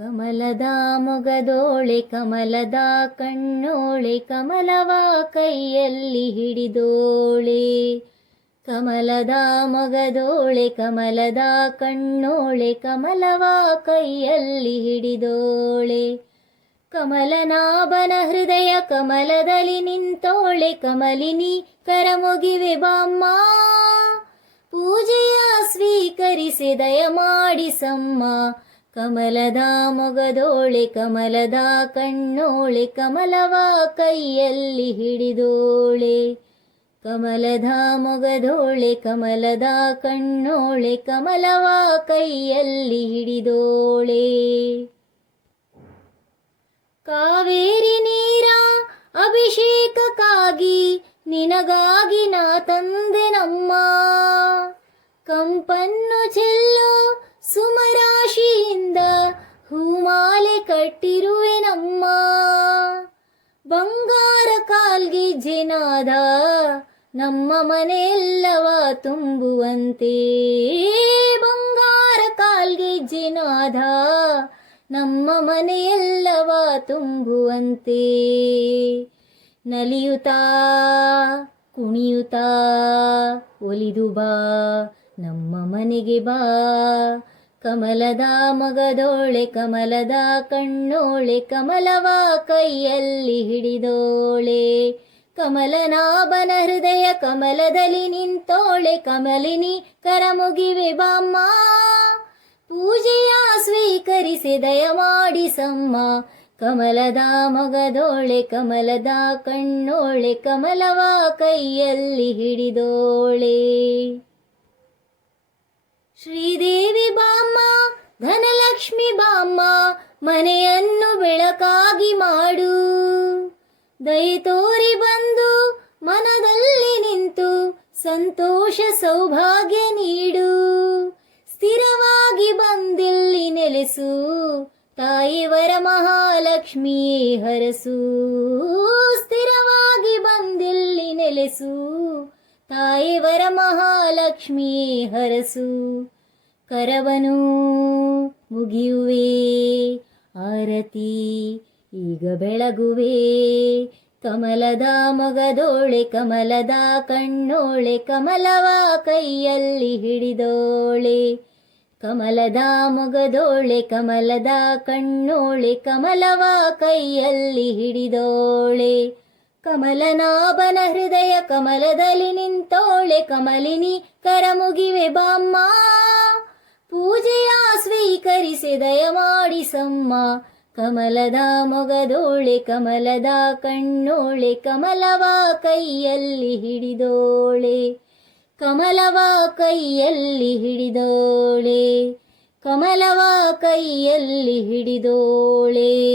ಕಮಲದ ಮೊಗದೋಳೆ, ಕಮಲದ ಕಣ್ಣೋಳೆ, ಕಮಲವ ಕೈಯಲ್ಲಿ ಹಿಡಿದೋಳೆ. ಕಮಲದ ಮೊಗದೋಳೆ, ಕಮಲದ ಕಣ್ಣೋಳೆ, ಕಮಲವ ಕೈಯಲ್ಲಿ ಹಿಡಿದೋಳೆ. ಕಮಲನಾಭನ ಹೃದಯ ಕಮಲದಲ್ಲಿ ನಿಂತೋಳೆ, ಕಮಲಿನಿ ಕರಮುಗಿವೆ ಬಾಮ್ಮ. ಪೂಜೆಯ ಸ್ವೀಕರಿಸಿ ದಯ ಮಾಡಿಸಮ್ಮ ಕಮಲದ ಮೊಗದೋಳೆ, ಕಮಲದ ಕಣ್ಣೋಳೆ, ಕಮಲವ ಕೈಯಲ್ಲಿ ಹಿಡಿದೋಳೆ. ಕಮಲದ ಮೊಗದೋಳೆ, ಕಮಲದ ಕಣ್ಣೋಳೆ, ಕಮಲವ ಕೈಯಲ್ಲಿ ಹಿಡಿದೋಳೆ. ಕಾವೇರಿ ನೀರ ಅಭಿಷೇಕಕ್ಕಾಗಿ ನಿನಗಾಗಿ ನಾ ತಂದೆ ನಮ್ಮ. ಕಂಪನ್ನು ಚೆಲ್ಲೋ ಸುಮರಾಶಿಯಿಂದ ಹೂಮಾಲೆ ಕಟ್ಟಿರುವೆ ನಮ್ಮ ಬಂಗಾರ ಕಾಲ್ಗೆ ನಮ್ಮ ಮನೆಯೆಲ್ಲವ ತುಂಬುವಂತೆ. ಬಂಗಾರ ಕಾಲ್ಗೆ ನಮ್ಮ ಮನೆಯೆಲ್ಲವ ತುಂಬುವಂತೆ. ನಲಿಯುತ್ತಾ, ಕುಣಿಯುತ್ತಾ, ಒಲಿದು ಬಾ, ನಮ್ಮ ಮನೆಗೆ ಬಾ. ಕಮಲದ ಮಗದೋಳೆ, ಕಮಲದ ಕಣ್ಣೋಳೆ, ಕಮಲವ ಕೈಯಲ್ಲಿ ಹಿಡಿದೋಳೆ. ಕಮಲನಾಭನ ಹೃದಯ ಕಮಲದಲ್ಲಿ ನಿಂತೋಳೆ, ಕಮಲಿನಿ ಕರಮುಗಿವೆ ಬಾಮ್ಮ. ಪೂಜೆಯ ಸ್ವೀಕರಿಸಿ ದಯ ಮಾಡಿಸಮ್ಮ ಕಮಲದ ಮಗದೋಳೆ, ಕಮಲದ ಕಣ್ಣೋಳೆ, ಕಮಲವ ಕೈಯಲ್ಲಿ ಹಿಡಿದೋಳೆ. ಶ್ರೀದೇವಿ ಬಾಮ್ಮ ಧನಲಕ್ಷ್ಮಿ ಬಾಮ್ಮ, ಮನೆಯನ್ನು ಬೆಳಕಾಗಿ ಮಾಡು. ದಯಿ ತೋರಿ ಬಂದು ಮನದಲ್ಲಿ ನಿಂತು ಸಂತೋಷ ಸೌಭಾಗ್ಯ ನೀಡು. ಸ್ಥಿರವಾಗಿ ಬಂದಿಲ್ಲಿ ನೆಲೆಸು, ತಾಯಿವರ ಮಹಾಲಕ್ಷ್ಮಿಯೇ ಹರಸು. ಸ್ಥಿರವಾಗಿ ಬಂದಿಲ್ಲಿ ನೆಲೆಸು, ತಾಯಿವರ ಮಹಾಲಕ್ಷ್ಮಿಯೇ ಹರಸು. ಕರವನು ಮುಗಿಯುವೆ. ಆರತಿ, ಈಗ ಬೆಳಗುವೆ. ಕಮಲದ ಮೊಗದೋಳೆ, ಕಮಲದ ಕಣ್ಣೋಳೆ, ಕಮಲವ ಕೈಯಲ್ಲಿ ಹಿಡಿದೋಳೆ. ಕಮಲದ ಮೊಗದೋಳೆ, ಕಮಲದ ಕಣ್ಣೋಳೆ, ಕಮಲವ ಕೈಯಲ್ಲಿ ಹಿಡಿದೋಳೆ. ಕಮಲನಾಭನ ಹೃದಯ, ಕಮಲದಲ್ಲಿ ನಿಂತೋಳೆ, ಕಮಲಿನಿ ಕರಮುಗಿವೆ ಬಾಮ್ಮ. ಪೂಜೆಯ ಸ್ವೀಕರಿಸಿ ದಯ ಮಾಡಿಸಮ್ಮ ಕಮಲದ ಮೊಗದೋಳೆ, ಕಮಲದ ಕಣ್ಣೋಳೆ, ಕಮಲವ ಕೈಯಲ್ಲಿ ಹಿಡಿದೋಳೆ. ಕಮಲವ ಕೈಯಲ್ಲಿ ಹಿಡಿದೋಳೆ. ಕಮಲವ ಕೈಯಲ್ಲಿ ಹಿಡಿದೋಳೆ.